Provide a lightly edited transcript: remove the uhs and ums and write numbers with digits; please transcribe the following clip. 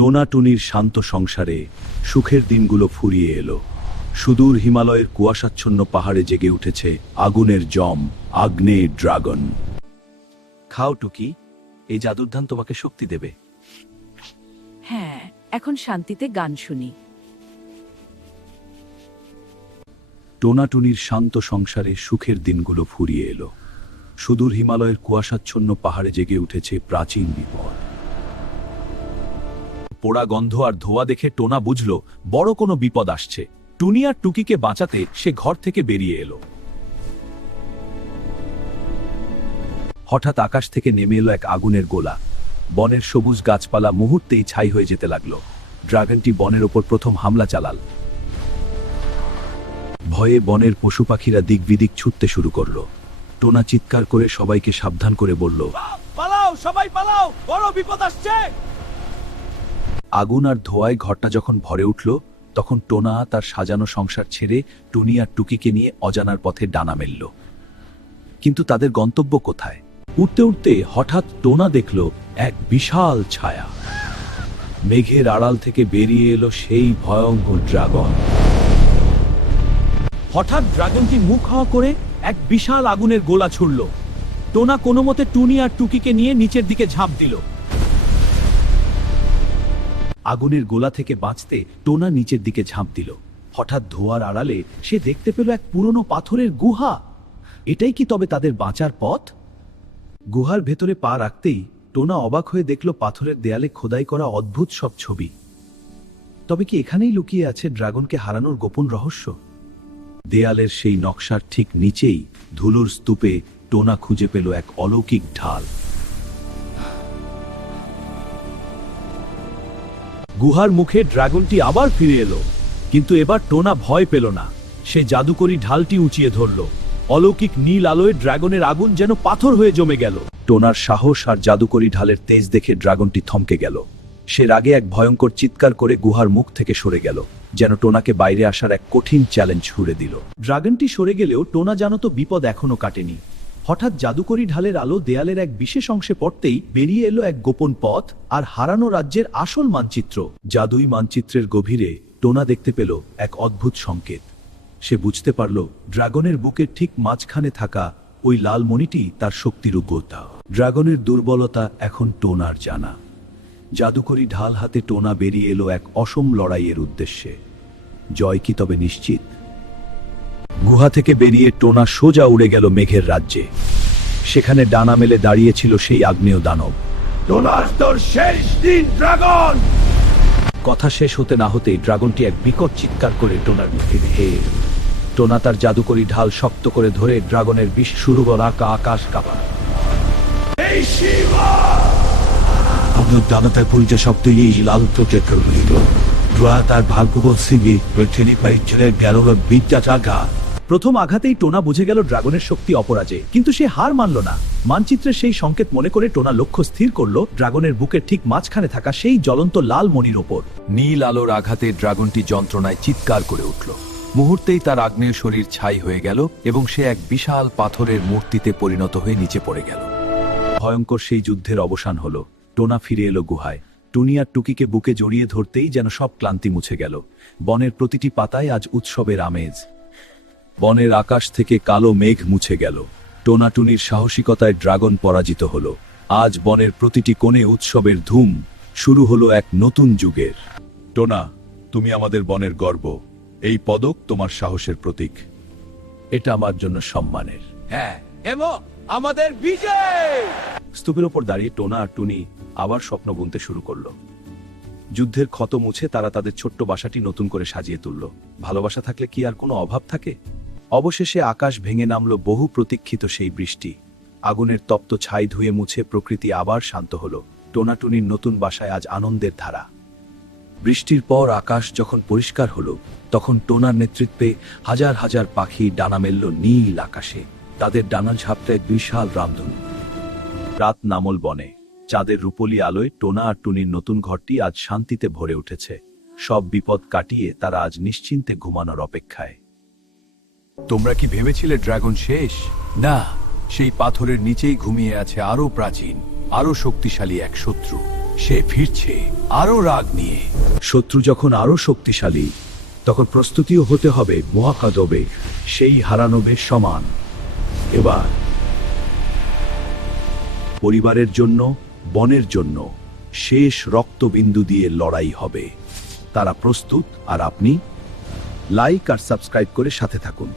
টোনাটুনির শান্ত সংসারে সুখের দিনগুলো ফুরিয়ে এলো। সুদূর হিমালয়ের কুয়াশাচ্ছন্ন পাহাড়ে জেগে উঠেছে আগুনের জম, আগ্নেয় ড্রাগন। খাও টুকি, এই জাদুর ধান তোমাকে শক্তি দেবে। হ্যাঁ, এখন শান্তিতে গান শুনি। টোনাটুনির শান্ত সংসারে সুখের দিনগুলো ফুরিয়ে এলো। সুদূর হিমালয়ের কুয়াশাচ্ছন্ন পাহাড়ে জেগে উঠেছে প্রাচীন বিপদ। পোড়া গন্ধ আর ধোঁয়া দেখে টোনা বুঝল বড় কোনো বিপদ আসছে। টুনি আর টুকিকে বাঁচাতে সে ঘর থেকে বেরিয়ে এলো। হঠাৎ আকাশ থেকে নেমে এলো এক আগুনের গোলা। বনের সবুজ গাছপালা মুহূর্তেই ছাই হয়ে যেতে লাগলো। ড্রাগনটি বনের ওপর প্রথম হামলা চালাল। ভয়ে বনের পশু পাখিরা দিক বিদিক ছুটতে শুরু করলো। টোনা চিৎকার করে সবাইকে সাবধান করে বলল, পালাও, সবাই পালাও, বড় বিপদ আসছে। আগুন আর ধোঁয়ায় ঘরটা যখন ভরে উঠল, তখন টোনা তার সাজানো সংসার ছেড়ে টুনি আর টুকিকে নিয়ে অজানার পথে ডানা মেলল। কিন্তু তাদের গন্তব্য কোথায়? উঠতে উঠতে হঠাৎ টোনা দেখল এক বিশাল ছায়া। মেঘের আড়াল থেকে বেরিয়ে এলো সেই ভয়ঙ্কর ড্রাগন। হঠাৎ ড্রাগনটি মুখ হাওয়া করে এক বিশাল আগুনের গোলা ছুড়ল। টোনা কোনো মতে টুনি আর টুকিকে নিয়ে নিচের দিকে ঝাঁপ দিল। আগুনের গোলা থেকে বাঁচতে টোনা নিচের দিকে ঝাঁপ দিল। হঠাৎ ধোঁয়ার আড়ালে সে দেখতে পেল এক পুরনো পাথরের গুহা। এটাই কি তবে তাদের বাঁচার পথ? গুহার ভেতরে পা রাখতেই টোনা অবাক হয়ে দেখল পাথরের দেয়ালে খোদাই করা অদ্ভুত সব ছবি। তবে কি এখানেই লুকিয়ে আছে ড্রাগনকে হারানোর গোপন রহস্য? দেয়ালের সেই নকশার ঠিক নিচেই ধুলোর স্তূপে টোনা খুঁজে পেল এক অলৌকিক ঢাল। গুহার মুখে ড্রাগনটি আবার ফিরে এলো, কিন্তু এবার টোনা ভয় পেল না। সে জাদুকরি ঢালটি উঁচিয়ে ধরল। অলৌকিক নীল আলোয় ড্রাগনের আগুন যেন পাথর হয়ে জমে গেল। টোনার সাহস আর জাদুকরি ঢালের তেজ দেখে ড্রাগনটি থমকে গেল। সে রাগে এক ভয়ঙ্কর চিৎকার করে গুহার মুখ থেকে সরে গেল, যেন টোনাকে বাইরে আসার এক কঠিন চ্যালেঞ্জ ছুড়ে দিল। ড্রাগনটি সরে গেলেও টোনা জানত বিপদ এখনো কাটেনি। হঠাৎ জাদুকরি ঢালের আলো দেয়ালের এক বিশেষ অংশে পড়তেই বেরিয়ে এলো এক গোপন পথ আর হারানো রাজ্যের আসল মানচিত্র। জাদুই মানচিত্রের গভীরে টোনা দেখতে পেল এক অদ্ভুত সংকেত। সে বুঝতে পারল ড্রাগনের বুকের ঠিক মাঝখানে থাকা ওই লাল মণিটি তার শক্তির উগ্রতা। ড্রাগনের দুর্বলতা এখন টোনার জানা। জাদুকরি ঢাল হাতে টোনা বেরিয়ে এলো এক অসম লড়াইয়ের উদ্দেশ্যে। জয় কি তবে নিশ্চিত? গুহা থেকে বেরিয়ে টোনা সোজা উড়ে গেল মেঘের রাজ্যে। সেখানে ডানা মেলে দাঁড়িয়েছিল সেই আগ্নেয় দানব। টোনার তোর শেষ দিন ড্রাগন! কথা শেষ হতে না হতেই ড্রাগনটি এক বিকট চিৎকার করে টোনার মুখে ধেয়ে এলো। টোনা তার জাদুকরি ঢাল শক্ত করে ধরে ড্রাগনের বিষ শুরু করা আকাশ কাঁপানো। এই শিবা! আপনার দানাতার পরিচা শব্দ এই লাল প্রচেত্র হইল। তার ভাগ্যবৎসিবি ছেলে পাইছিলেন গেল বিদ্যা টাকা। প্রথম আঘাতেই টোনা বুঝে গেল ড্রাগনের শক্তি অপরাজে, কিন্তু সে হার মানল না। মানচিত্রের সেই সংকেত মনে করে টোনা লক্ষ্য স্থির করল ড্রাগনের বুকের ঠিক মাঝখানে থাকা সেই জ্বলন্ত লাল মণির ওপর। নীল আলোর আঘাতে ড্রাগনটি যন্ত্রণায় চিৎকার করে উঠল। মুহূর্তেই তার আগ্নেয় শরীর ছাই হয়ে গেল এবং সে এক বিশাল পাথরের মূর্তিতে পরিণত হয়ে নিচে পড়ে গেল। ভয়ঙ্কর সেই যুদ্ধের অবসান হলো। টোনা ফিরে এলো গুহায়। টুনি আর টুকিকে বুকে জড়িয়ে ধরতেই যেন সব ক্লান্তি মুছে গেল। বনের প্রতিটি পাতায় আজ উৎসবের আমেজ। বনের আকাশ থেকে কালো মেঘ মুছে গেল। টোনা টুনির সাহসিকতায় ড্রাগন পরাজিত হলো। আজ বনের প্রতিটি কোণে উৎসবের ধুম। শুরু হলো এক নতুন যুগের। টোনা, তুমি আমাদের বনের গর্ব। এই পদক তোমার সাহসের প্রতীক। এটা আমার জন্য সম্মানের। হ্যাঁ, এবং আমাদের বিজয়! স্তূপের ওপর দাঁড়িয়ে টোনা আর টুনি আবার স্বপ্ন বুনতে শুরু করলো। যুদ্ধের ক্ষত মুছে তারা তাদের ছোট্ট বাসাটি নতুন করে সাজিয়ে তুলল। ভালোবাসা থাকলে কি আর কোনো অভাব থাকে? অবশেষে আকাশ ভেঙে নামলো বহু প্রতীক্ষিত সেই বৃষ্টি। আগুনের তপ্ত ছাই ধুয়ে মুছে প্রকৃতি আবার শান্ত হলো। টোনাটুনির নতুন বাসায় আজ আনন্দের ধারা। বৃষ্টির পর আকাশ যখন পরিষ্কার হলো, তখন টোনার নেতৃত্বে হাজার হাজার পাখি ডানা মেলল নীল আকাশে। তাদের ডানা ঝাপটায় এক বিশাল রামধনু। রাত নামল বনে। চাঁদের রূপলি আলোয় টোনা আর টুনির নতুন ঘরটি আজ শান্তিতে ভরে উঠেছে। সব বিপদ কাটিয়ে তারা আজ নিশ্চিন্তে ঘুমানোর অপেক্ষায়। তোমরা কি ভেবেছিলে ড্রাগন শেষ? না, সেই পাথরের নিচেই ঘুমিয়ে আছে আরো প্রাচীন, আরো শক্তিশালী এক শত্রু। সে ফিরছে আরো রাগ নিয়ে। শত্রু যখন আরো শক্তিশালী, তখন প্রস্তুতিও হতে হবে মহাকাদবে সেই হারানবের সমান। এবার পরিবারের জন্য, বনের জন্য শেষ রক্তবিন্দু দিয়ে লড়াই হবে। তারা প্রস্তুত, আর আপনি লাইক আর সাবস্ক্রাইব করে সাথে থাকুন।